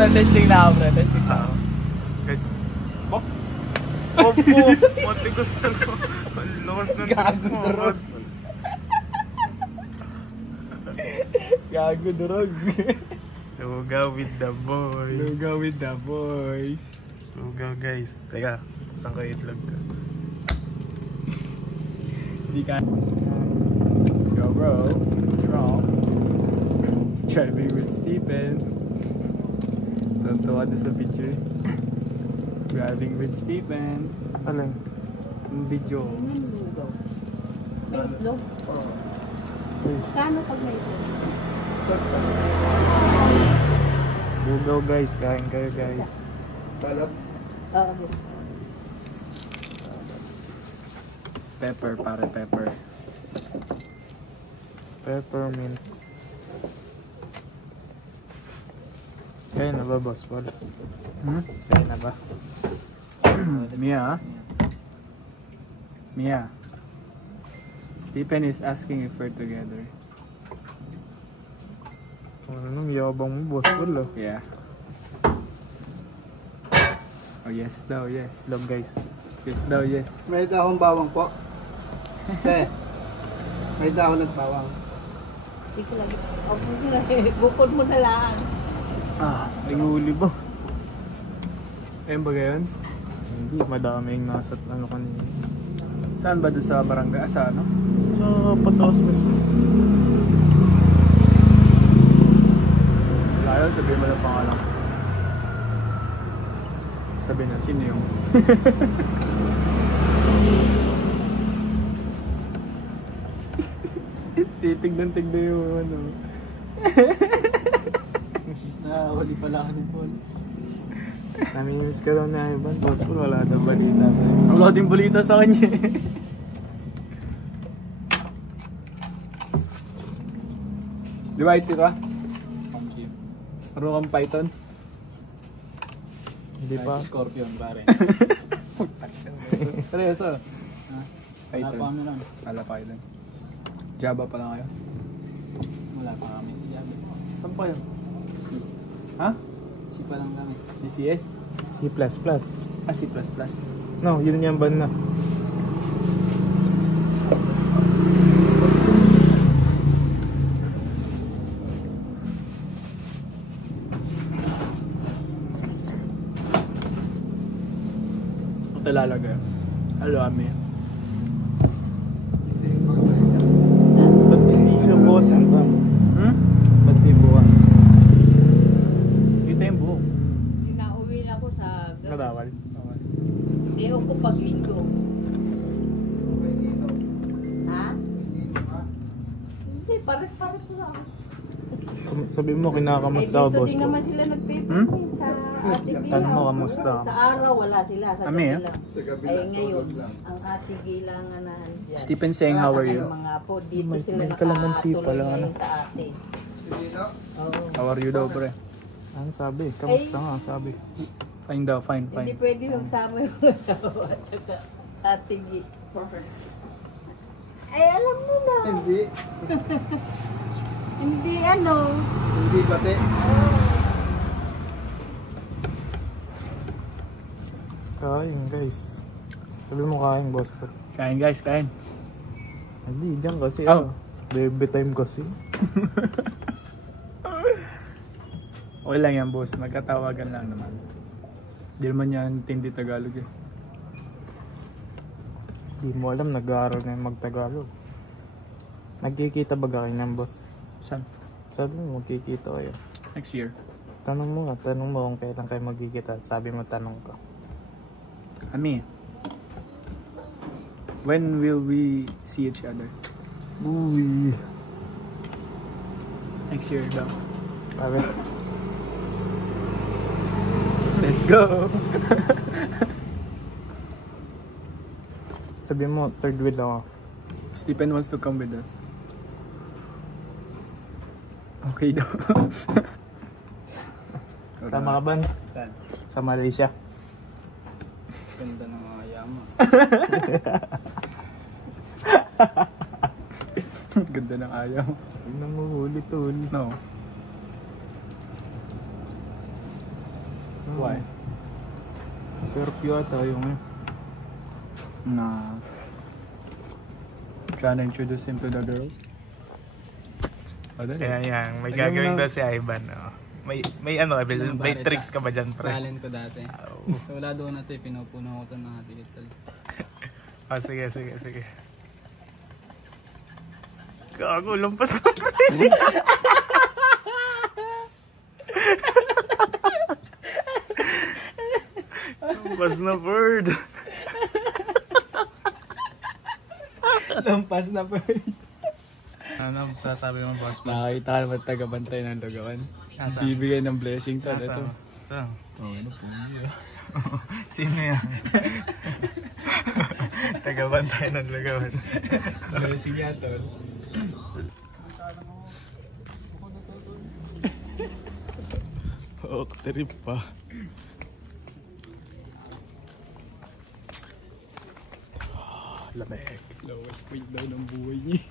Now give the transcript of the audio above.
Testing na ako, pre. Testing na ako. Bok! Opo! Matigas na ko. Ang lakas na Gago durog. Gago durog. Lugaw with the boys. Lugaw with the boys. Lugaw guys. Teka, saan ka itlog ka? Hindi ka. Go bro. Drop. Driving with Stephen. Tuntua na sa video. Driving with Stephen. Alin? Yung video. May itlog? Kano pag may itlog? Lugaw guys. Kain kayo guys. Balot. Oo. Pepper, pare pepper. Peppermint. Kaya na ba boss? Wala. Kaya na ba? Mia? Mia? Stephen is asking if we're together. Ano nang yabang mo boss? Wala. Yeah. Oh yes daw, yes. Love guys. Yes daw, yes. May dahon bawang po. May dahon at bawang. Hindi ko lagi. Bukod mo na lang. May huli ba? Ayun ba gayon? Hindi, madaming nasa ano kanina. Saan ba doon sa barangay? Sa ano? Sa pataas mismo. Wala yun, sabihin mo ng pangalan. Sabihin na, sino yung? Titignan yung ano. Wali pala ako ni Paul. Namimiss ka daw na Ivan. Boss Paul, wala daw balita sa'yo. Wala din balita sa kanya. Di ba ito ka? Marunong kang Python? Hindi pa. Scorpion pare. Seryoso? Wala pa kami lang. Wala Python. Java pa lang kayo? Wala pa kami sa Java. Saan pa yun? Ha? C pa lang kami. DCS? C++. C++. No, yun yung ban na. Ito lalagay. Alami. Ba't hindi siya boss? Ba't di bukas? Kita yung buhok. Pinauwi na ako sa... Nadawal. Hindi ako pag linggo. Ha? Hindi, pares-pares lang. Sabi mo, kinakamusta Eh, ka, dito boss din ko? naman sila nagpe-pay sa Ate Gila. Tanong mo, kamusta? Sa araw, wala sila. Sa Kami, gabi lang. Ay, ngayon, ang Ate Gila nga na dyan. Stephen saying, how are you? Mga po, dito May- sila may kalamansi nakatuloy pala, ngayon ano? sa ate. Oo. How are you daw, pre? Ano sabi? Kamusta nga sabi? Fine daw, fine, Hindi fine. pwede magsama yung asawa at saka Ate Gi. Ay, alam mo na. Hindi. Hindi ano. Hindi pati. Kain guys. Sabi mo kain, boss ko. Kain guys, kain. Hindi, dyan kasi. Oh. Baby time kasi. Okay lang yan, boss. Nagkatawagan lang naman. Hindi naman yan tindi Tagalog eh. Di mo alam, nag-aaral na yung mag-Tagalog. Nagkikita ba kayo ng boss? Saan? Sabi mo, magkikita kayo. Next year. Tanong mo kung kailan kayo magkikita. Sabi mo, tanong ka. Ami, when will we see each other? Uy. Next year daw. Sabi, Let's go! sabi mo, third wheel ako. Stephen wants to come with us. Okay daw. Tama ka ba? Saan? Sa Malaysia. Ganda ng mga yama. Ganda ng ayaw. Huwag na mo huli tol. No. Why? Curfew ata yung Na trying to introduce him to the girls. Oh, dali. Kaya yan, may Lagyan mo gagawin na- daw si Ivan. Oh. May ano, may tricks ka ba dyan, pre? Talent ko dati. Oh. So wala doon na ito, pinupuno ko ito ng mga digital. Oh, sige. Gago, lampas na, pre. Lampas na, bird. Lampas na pa. Ano sasabi mo, boss? Nakakita ka naman taga-bantay ng lugawan. Nasaan? Bibigay ng blessing to. Ito. Ito. Oh, ano po? Sino yan? Tagabantay ng lugawan. Blessing yan, tol. Oh, trip pa. Lamig. Lowest point daw ng buhay niya.